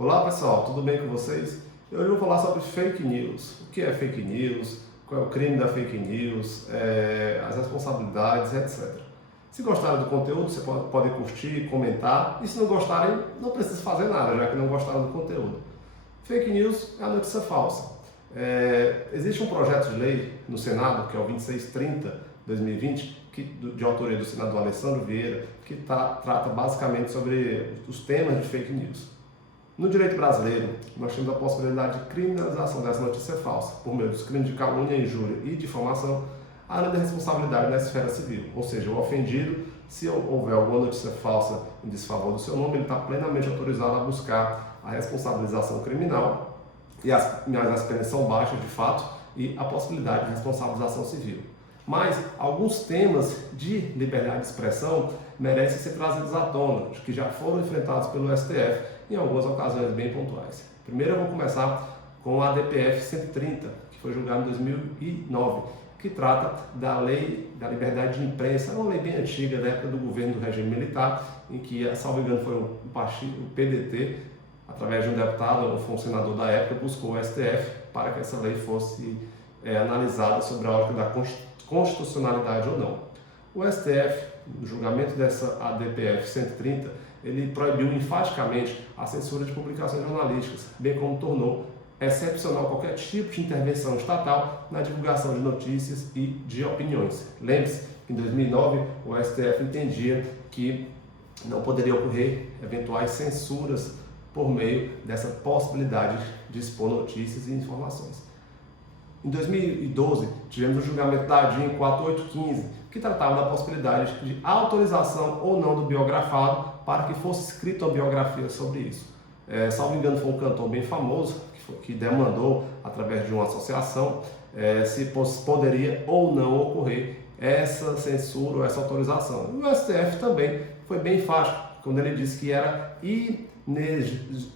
Olá pessoal, tudo bem com vocês? Hoje eu vou falar sobre fake news. O que é fake news, qual é o crime da fake news, as responsabilidades, etc. Se gostaram do conteúdo, você pode curtir, comentar, e se não gostarem, não precisa fazer nada, já que não gostaram do conteúdo. Fake news é a notícia falsa. Existe um projeto de lei no Senado, que é o 2630/2020, de autoria do senador Alessandro Vieira, que trata basicamente sobre os temas de fake news. No direito brasileiro, nós temos a possibilidade de criminalização dessa notícia falsa, por meio dos crimes de calúnia, injúria e difamação, além da responsabilidade na esfera civil. Ou seja, o ofendido, se houver alguma notícia falsa em desfavor do seu nome, ele está plenamente autorizado a buscar a responsabilização criminal, mas as penas são baixas de fato, e a possibilidade de responsabilização civil. Mas alguns temas de liberdade de expressão merecem ser trazidos à tona, que já foram enfrentados pelo STF em algumas ocasiões bem pontuais. Primeiro eu vou começar com a DPF 130, que foi julgada em 2009, que trata da Lei da Liberdade de Imprensa. É uma lei bem antiga, da época do governo do regime militar, em que, salvo engano, foi o PDT, através de um deputado, ou foi um senador da época, buscou o STF para que essa lei fosse analisada sobre a ótica da constitucionalidade ou não. O STF, no julgamento dessa ADPF 130, ele proibiu enfaticamente a censura de publicações jornalísticas, bem como tornou excepcional qualquer tipo de intervenção estatal na divulgação de notícias e de opiniões. Lembre-se que em 2009 o STF entendia que não poderia ocorrer eventuais censuras por meio dessa possibilidade de expor notícias e informações. Em 2012, tivemos o julgamento da ADIM 4815, que tratava da possibilidade de autorização ou não do biografado para que fosse escrita uma biografia sobre isso. Salvo engano, foi um cantor bem famoso que demandou, através de uma associação, se poderia ou não ocorrer essa censura ou essa autorização. E o STF também foi bem enfático, quando ele disse que era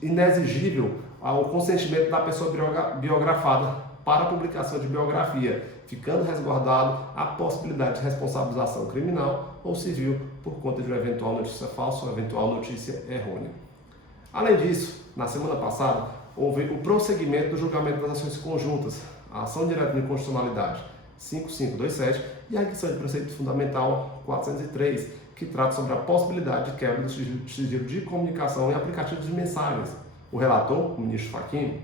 inexigível o consentimento da pessoa biografada para a publicação de biografia, ficando resguardado a possibilidade de responsabilização criminal ou civil por conta de uma eventual notícia falsa ou eventual notícia errônea. Além disso, na semana passada, houve o prosseguimento do julgamento das ações conjuntas, a ação direta de inconstitucionalidade 5527 e a requisição de preceito fundamental 403, que trata sobre a possibilidade de quebra do sigilo de comunicação em aplicativos de mensagens. O relator, o ministro Fachin,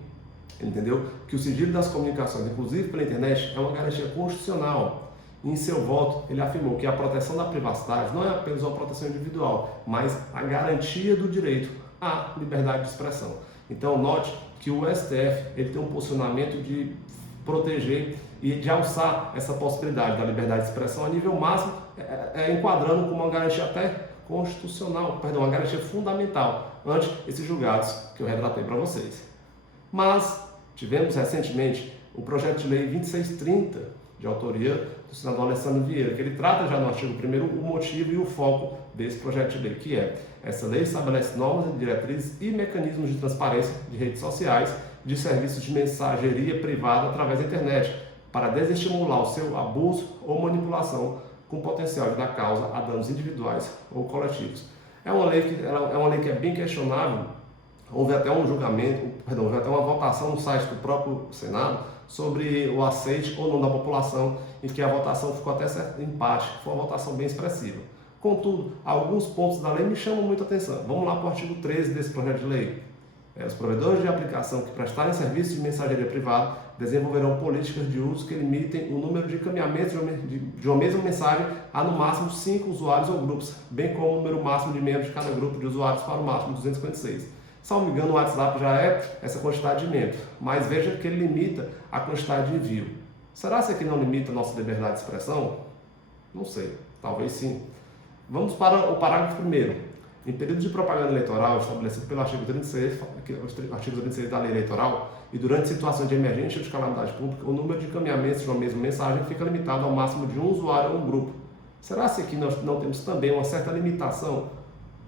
entendeu que o sigilo das comunicações, inclusive pela internet, é uma garantia constitucional. Em seu voto, ele afirmou que a proteção da privacidade não é apenas uma proteção individual, mas a garantia do direito à liberdade de expressão. Então, note que o STF ele tem um posicionamento de proteger e de alçar essa possibilidade da liberdade de expressão a nível máximo, enquadrando como uma garantia até constitucional, uma garantia fundamental ante esses julgados que eu retratei para vocês. Mas tivemos recentemente o projeto de lei 2630, de autoria do senador Alessandro Vieira, que ele trata já no artigo 1º o motivo e o foco desse projeto de lei, que essa lei estabelece normas, diretrizes e mecanismos de transparência de redes sociais, de serviços de mensageria privada através da internet, para desestimular o seu abuso ou manipulação com potencial de dar causa a danos individuais ou coletivos. É uma lei que é bem questionável. Houve até um houve até uma votação no site do próprio Senado sobre o aceite ou não da população, em que a votação ficou até certo empate, foi uma votação bem expressiva. Contudo, alguns pontos da lei me chamam muita atenção. Vamos lá para o artigo 13 desse projeto de lei. Os provedores de aplicação que prestarem serviços de mensageria privada desenvolverão políticas de uso que limitem o número de encaminhamentos de uma mesma mensagem a no máximo 5 usuários ou grupos, bem como o número máximo de membros de cada grupo de usuários para o máximo de 256. Salvo me engano, o WhatsApp já é essa quantidade de membros, mas veja que ele limita a quantidade de envio. Será que não limita a nossa liberdade de expressão? Não sei, talvez sim. Vamos para o parágrafo 1º. Em período de propaganda eleitoral estabelecido pelo artigo 36 da Lei Eleitoral e durante situações de emergência ou de calamidade pública, o número de encaminhamentos de uma mesma mensagem fica limitado ao máximo de um usuário ou um grupo. Será que aqui nós não temos também uma certa limitação?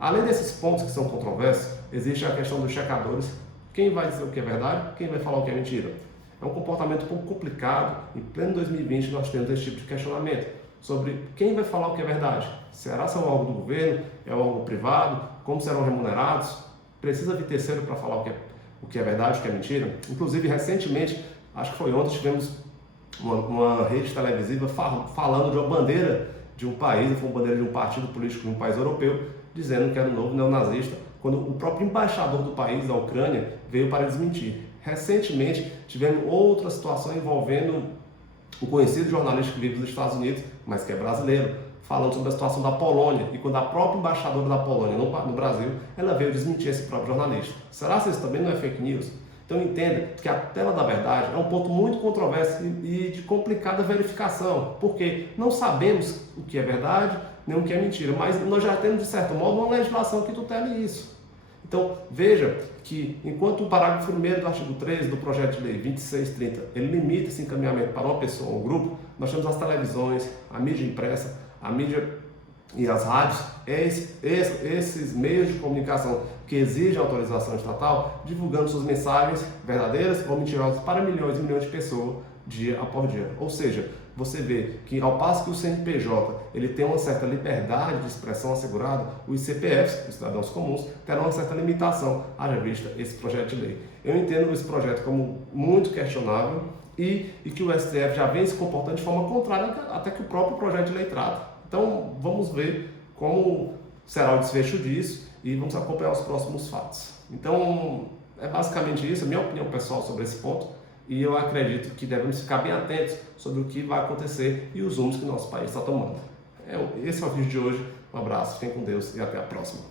Além desses pontos que são controversos, existe a questão dos checadores. Quem vai dizer o que é verdade, quem vai falar o que é mentira? É um comportamento um pouco complicado. Em pleno 2020 nós temos esse tipo de questionamento sobre quem vai falar o que é verdade. Será que é um órgão do governo? É um órgão privado? Como serão remunerados? Precisa vir terceiro para falar o que é verdade, o que é mentira? Inclusive, recentemente, acho que foi ontem, tivemos uma rede televisiva falando de uma bandeira de um país, foi uma bandeira de um partido político de um país europeu, dizendo que era um novo neonazista, quando o próprio embaixador do país, da Ucrânia, veio para desmentir. Recentemente, tivemos outra situação envolvendo um conhecido jornalista que vive nos Estados Unidos, mas que é brasileiro, falando sobre a situação da Polônia, e quando a própria embaixadora da Polônia no Brasil, ela veio desmentir esse próprio jornalista. Será que isso também não é fake news? Então entenda que a tela da verdade é um ponto muito controverso e de complicada verificação, porque não sabemos o que é verdade nem o que é mentira, mas nós já temos, de certo modo, uma legislação que tutele isso. Então veja que enquanto o parágrafo 1º do artigo 13 do projeto de lei 2630, ele limita esse encaminhamento para uma pessoa ou um grupo, nós temos as televisões, a mídia impressa, a mídia e as rádios, esses meios de comunicação que exigem autorização estatal, divulgando suas mensagens verdadeiras ou mentirosas para milhões e milhões de pessoas dia após dia. Ou seja, você vê que ao passo que o CNPJ ele tem uma certa liberdade de expressão assegurada, os CPFs, os cidadãos comuns, terão uma certa limitação, haja vista esse projeto de lei. Eu entendo esse projeto como muito questionável e que o STF já vem se comportando de forma contrária até que o próprio projeto de lei trata. Então vamos ver como será o desfecho disso e vamos acompanhar os próximos fatos. Então é basicamente isso, a minha opinião pessoal sobre esse ponto, e eu acredito que devemos ficar bem atentos sobre o que vai acontecer e os rumos que o nosso país está tomando. Esse é o vídeo de hoje, um abraço, fiquem com Deus e até a próxima.